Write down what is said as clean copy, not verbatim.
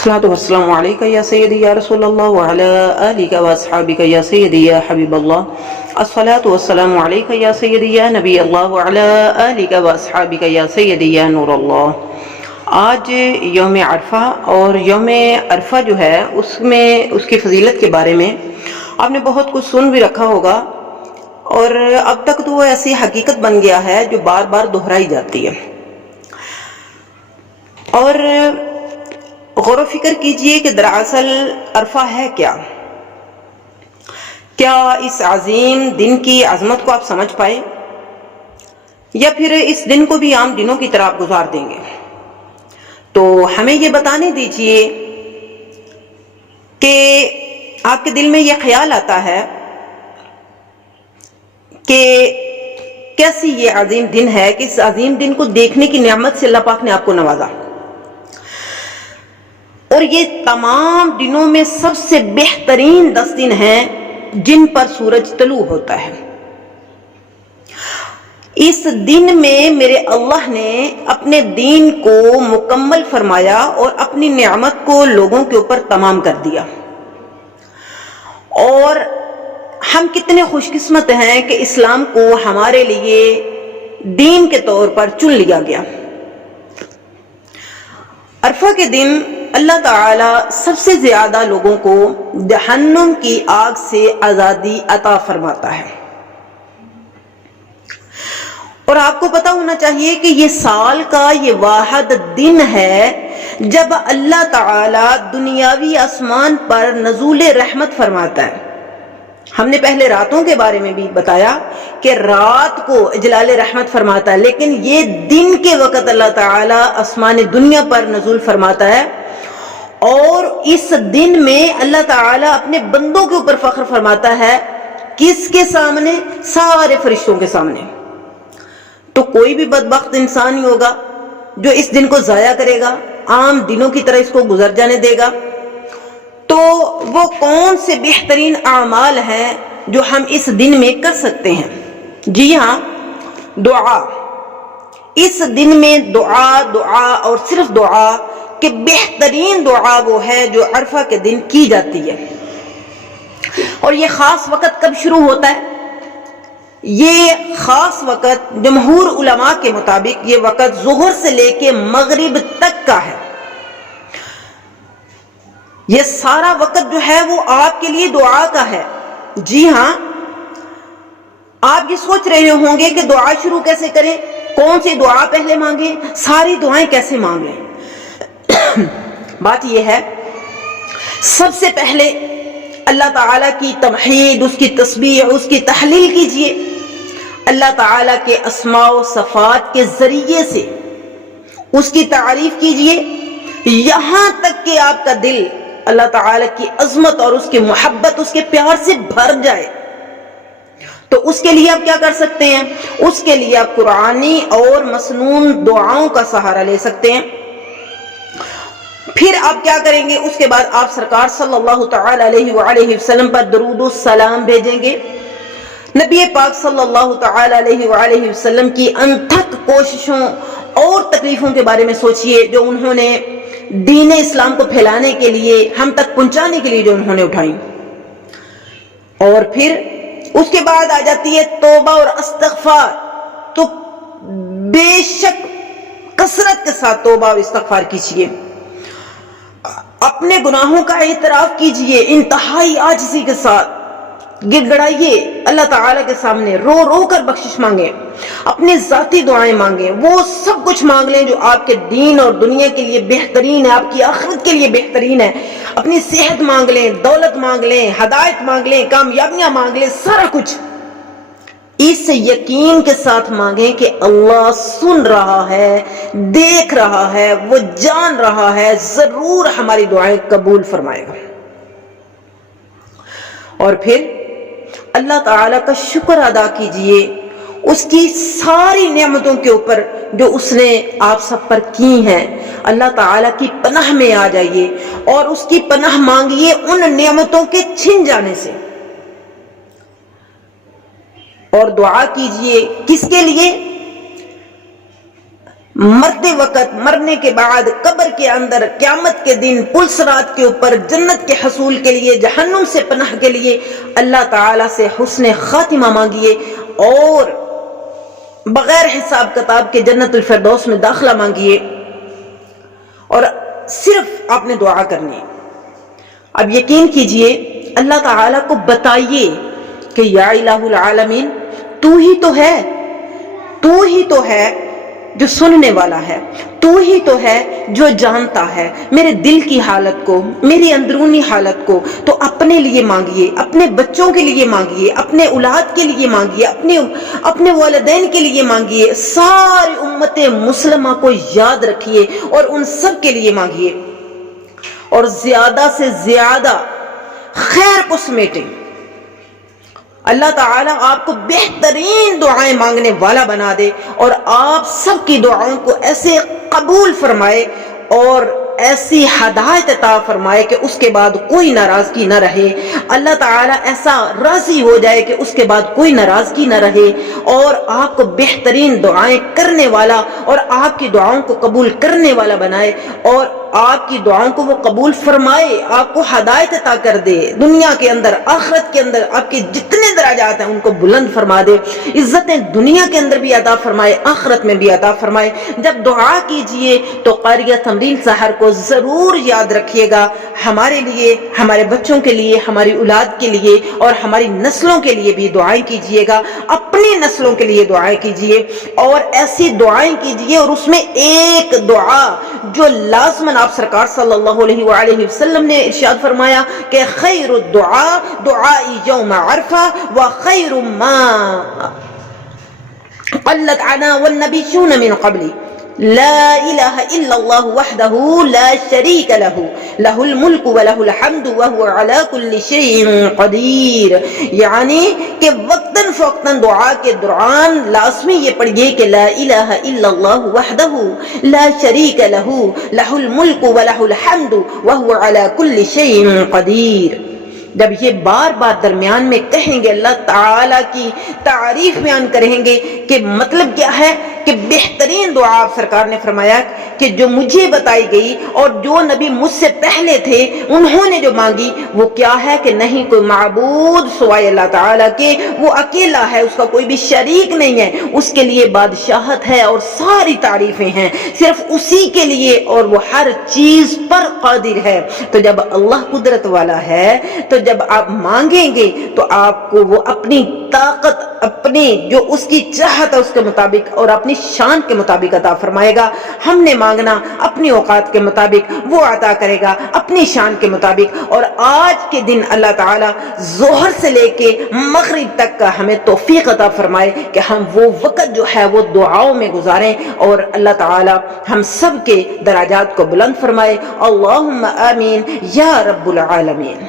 الصلاة والسلام عليك يا سيدي يا رسول الله وعلى آلك وأصحابك يا سيدي يا حبيب الله. الصلاة والسلام عليك يا سيدي يا نبی اللہ وعلى آلك وأصحابك يا سيدي يا نور اللہ. آج یوم عرفہ، اور یوم عرفہ جو ہے اس کی فضیلت کے بارے میں آپ نے بہت کچھ سن بھی رکھا ہوگا، اور اب تک تو وہ ایسی حقیقت بن گیا ہے جو بار بار دہرائی جاتی ہے. اور غور و فکر کیجئے کہ دراصل عرفہ ہے کیا؟ کیا اس عظیم دن کی عظمت کو آپ سمجھ پائے، یا پھر اس دن کو بھی عام دنوں کی طرح آپ گزار دیں گے؟ تو ہمیں یہ بتانے دیجئے کہ آپ کے دل میں یہ خیال آتا ہے کہ کیسی یہ عظیم دن ہے کہ اس عظیم دن کو دیکھنے کی نعمت سے اللہ پاک نے آپ کو نوازا، اور یہ تمام دنوں میں سب سے بہترین 10 دن ہیں جن پر سورج طلوع ہوتا ہے. اس دن میں میرے اللہ نے اپنے دین کو مکمل فرمایا اور اپنی نعمت کو لوگوں کے اوپر تمام کر دیا. اور ہم کتنے خوش قسمت ہیں کہ اسلام کو ہمارے لیے دین کے طور پر چن لیا گیا. عرفہ کے دن اللہ تعالی سب سے زیادہ لوگوں کو جہنم کی آگ سے آزادی عطا فرماتا ہے. اور آپ کو پتا ہونا چاہیے کہ یہ سال کا یہ واحد دن ہے جب اللہ تعالی دنیاوی آسمان پر نزول رحمت فرماتا ہے. ہم نے پہلے راتوں کے بارے میں بھی بتایا کہ رات کو اجلال رحمت فرماتا ہے، لیکن یہ دن کے وقت اللہ تعالی آسمان دنیا پر نزول فرماتا ہے، اور اس دن میں اللہ تعالی اپنے بندوں کے اوپر فخر فرماتا ہے. کس کے سامنے؟ سارے فرشتوں کے سامنے. تو کوئی بھی بدبخت انسان ہی ہوگا جو اس دن کو ضائع کرے گا، عام دنوں کی طرح اس کو گزر جانے دے گا. تو وہ کون سے بہترین اعمال ہیں جو ہم اس دن میں کر سکتے ہیں؟ جی ہاں، دعا. اس دن میں دعا اور صرف دعا کہ بہترین دعا وہ ہے جو عرفہ کے دن کی جاتی ہے. اور یہ خاص وقت کب شروع ہوتا ہے؟ یہ خاص وقت جمہور علماء کے مطابق یہ وقت ظہر سے لے کے مغرب تک کا ہے. یہ سارا وقت جو ہے وہ آپ کے لیے دعا کا ہے. جی ہاں، آپ یہ سوچ رہے ہوں گے کہ دعا شروع کیسے کریں، کون سی دعا پہلے مانگیں، ساری دعائیں کیسے مانگیں. بات یہ ہے، سب سے پہلے اللہ تعالیٰ کی توحید، اس کی تسبیح، اس کی تحلیل کیجئے. اللہ تعالیٰ کے اسماء و صفات کے ذریعے سے اس کی تعریف کیجئے، یہاں تک کہ آپ کا دل اللہ تعالیٰ کی عظمت اور اس کی محبت، اس کے پیار سے بھر جائے. تو اس کے لیے آپ کیا کر سکتے ہیں؟ اس کے لیے آپ قرآنی اور مسنون دعاؤں کا سہارا لے سکتے ہیں. پھر آپ کیا کریں گے؟ اس کے بعد آپ سرکار صلی اللہ تعالی علیہ وآلہ وسلم پر درود و سلام بھیجیں گے. نبی پاک صلی اللہ تعالی علیہ وآلہ وسلم کی انتھک کوششوں اور تکلیفوں کے بارے میں سوچئے جو انہوں نے دین اسلام کو پھیلانے کے لیے، ہم تک پہنچانے کے لیے جو انہوں نے اٹھائیں. اور پھر اس کے بعد آ جاتی ہے توبہ اور استغفار. تو بے شک کثرت کے ساتھ توبہ اور استغفار کیجیے، اپنے گناہوں کا اعتراف کیجئے، انتہائی عاجزی کے ساتھ گڑ گڑائیے اللہ تعالیٰ کے سامنے، رو رو کر بخشش مانگیں، اپنی ذاتی دعائیں مانگیں، وہ سب کچھ مانگ لیں جو آپ کے دین اور دنیا کے لیے بہترین ہے، آپ کی آخرت کے لیے بہترین ہے. اپنی صحت مانگ لیں، دولت مانگ لیں، ہدایت مانگ لیں، کامیابیاں مانگ لیں، سارا کچھ اس یقین کے ساتھ مانگیں کہ اللہ سن رہا ہے، دیکھ رہا ہے، وہ جان رہا ہے، ضرور ہماری دعائیں قبول فرمائے گا. اور پھر اللہ تعالیٰ کا شکر ادا کیجئے اس کی ساری نعمتوں کے اوپر جو اس نے آپ سب پر کی ہیں. اللہ تعالیٰ کی پناہ میں آ جائیے اور اس کی پناہ مانگیے ان نعمتوں کے چھن جانے سے. اور دعا کیجئے کس کے لیے؟ مرتے وقت، مرنے کے بعد، قبر کے اندر، قیامت کے دن، پل صراط کے اوپر، جنت کے حصول کے لیے، جہنم سے پناہ کے لیے اللہ تعالیٰ سے حسن خاتمہ مانگیے اور بغیر حساب کتاب کے جنت الفردوس میں داخلہ مانگیے، اور صرف آپ نے دعا کرنی ہے۔ اب یقین کیجئے، اللہ تعالیٰ کو بتائیے کہ یا الہ العالمین، تو ہی تو ہے جو سننے والا ہے، تو ہی تو ہے جو جانتا ہے میرے دل کی حالت کو، میری اندرونی حالت کو، تو اپنے لیے مانگیے، اپنے بچوں کے لیے مانگیے، اپنے اولاد کے لیے مانگیے، اپنے والدین کے لیے مانگیے، ساری امت مسلمہ کو یاد رکھیے اور ان سب کے لیے مانگیے، اور زیادہ سے زیادہ خیر کو سمیٹیں۔ اللہ تعالیٰ آپ کو بہترین دعائیں مانگنے والا بنا دے اور آپ سب کی دعاؤں کو ایسے قبول فرمائے اور ایسی ہدایت عطا فرمائے کہ اس کے بعد کوئی ناراضگی نہ رہے۔ اللہ تعالیٰ ایسا راضی ہو جائے کہ اس کے بعد کوئی ناراضگی نہ رہے، اور آپ کو بہترین دعائیں کرنے والا اور آپ کی دعاؤں کو قبول کرنے والا بنائے، اور آپ کی دعاؤں کو وہ قبول فرمائے، آپ کو ہدایت عطا کر دے، دنیا کے اندر، آخرت کے اندر آپ کے جتنے درجات ہیں ان کو بلند فرما دے، عزتیں دنیا کے اندر بھی عطا فرمائے، آخرت میں بھی عطا فرمائے۔ جب دعا کیجئے تو قاریہ تمرین سحر کو ضرور یاد رکھیے گا، ہمارے لیے، ہمارے بچوں کے لیے، ہماری اولاد کے لیے اور ہماری نسلوں کے لیے بھی دعائیں کیجئے گا، اپنی نسلوں کے لیے دعائیں کیجئے، اور ایسی دعائیں کیجئے، اور اس میں ایک دعا جو لازماً آپ سرکار صلی اللہ علیہ وآلہ وسلم نے ارشاد فرمایا کہ خیر الدعاء دعائی یوم عرفہ وخیر ما قلت عنا والنبیون من قبلی لا الہ الا اللہ وحدہ لا شریک لہ لہ الملک ولہ الحمد وہو علی کل شیء قدیر، یعنی کہ وقتاً فوقتاً دعا کے دوران لازمی یہ پڑھیے کہ لا الہ الا اللہ وحدہ لا شریک لہ لہ الملک ولہ الحمد وہو علی کل شیء قدیر۔ جب یہ بار بار درمیان میں کہیں گے، اللہ تعالیٰ کی تعریف بیان کریں گے کہ مطلب کیا ہے کہ بہترین دعا آپ سرکار نے فرمایا کہ جو مجھے بتائی گئی اور جو نبی مجھ سے پہلے تھے انہوں نے جو مانگی وہ کیا ہے کہ نہیں کوئی معبود سوائے اللہ تعالیٰ کے، وہ اکیلا ہے، اس کا کوئی بھی شریک نہیں ہے، اس کے لیے بادشاہت ہے اور ساری تعریفیں ہیں صرف اسی کے لیے، اور وہ ہر چیز پر قادر ہے۔ تو جب اللہ قدرت والا ہے تو جب آپ مانگیں گے تو آپ کو وہ اپنی طاقت، اپنی جو اس کی چاہت ہے اس کے مطابق اور اپنی شان کے مطابق عطا فرمائے گا۔ ہم نے مانگنا اپنی اوقات کے مطابق، وہ عطا کرے گا اپنی شان کے مطابق، اور آج کے دن اللہ تعالیٰ ظہر سے لے کے مغرب تک کا ہمیں توفیق عطا فرمائے کہ ہم وہ وقت جو ہے وہ دعاؤں میں گزاریں، اور اللہ تعالیٰ ہم سب کے درجات کو بلند فرمائے۔ اللہم آمین یا رب العالمین۔